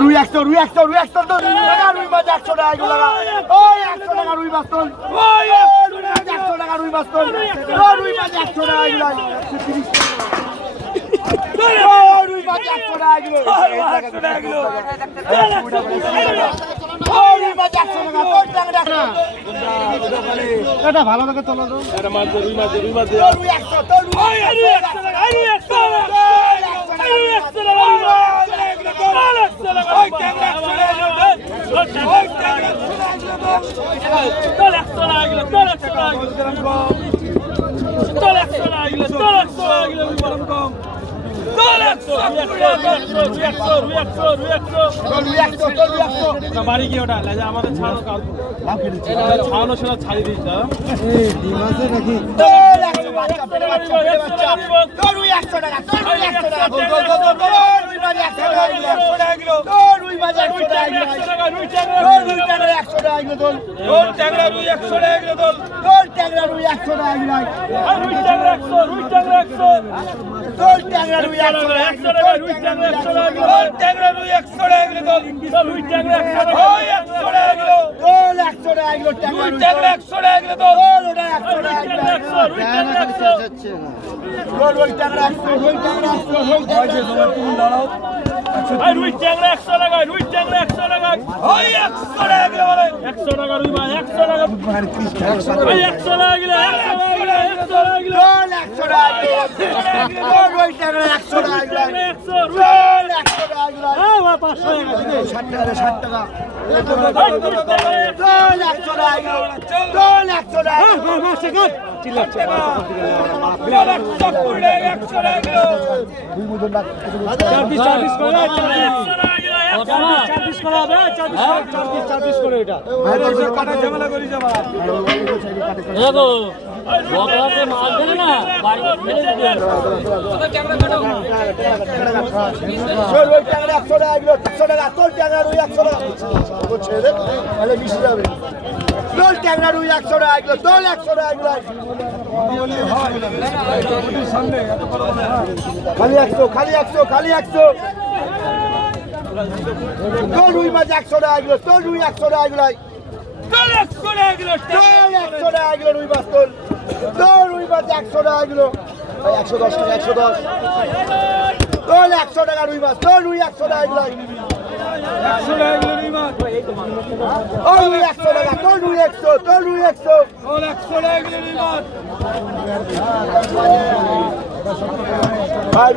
রুই 100 রুই 100 রুই 100 তো রুই মাছ 100 টাকা এগুলো লাগা ওই 100 টাকা রুই মাছ তোল ওই 100 টাকা রুই মাছ তোল রুই মাছ 100 টাকা এগুলো রুই মাছ 100 টাকা এগুলো 100 টাকা এগুলো রুই মাছ 100 টাকা তোল টাকা এটা ভালো লাগে তোলো তো এটা মাছ রুই মাছ রুই 100 তোল ওই 100 টাকা রুই 100 টাকা বাড়ি গিয়ে ওটা আমাদের ছাড়ানো সেটা ছাড়িয়ে দিচ্ছি নাকি রুই ট্যাংরা 100 টাকা রুই ট্যাংরা 100 টাকা ওই 100 টাকা কিলো বলে 100 টাকা রুই মাছ 100 টাকা ওই 100 টাকা কিলো 100 টাকা কিলো 100 টাকা রুই ট্যাংরা 100 টাকা 100 রুই 100 টাকা হ্যাঁ 500 টাকা 60 টাকা 100 টাকা খালি 100 খালি 100 রুই মাছ 100 টাকা এগুলো তোল রুই 100 টাকা এগুলো 100 টাকা কিলো 100 টাকা এগুলো রুই মাছ তোল রুই মাছ 100 টাকা এগুলো 110 টাকা 110 তোল 100 টাকা রুই মাছ তোল রুই 100 টাকা এগুলো 100 টাকা কিলো রুই মাছ রুই 100 টাকা তোল রুই 100 তোল রুই 100 100 টাকা কিলো রুই মাছ ভাই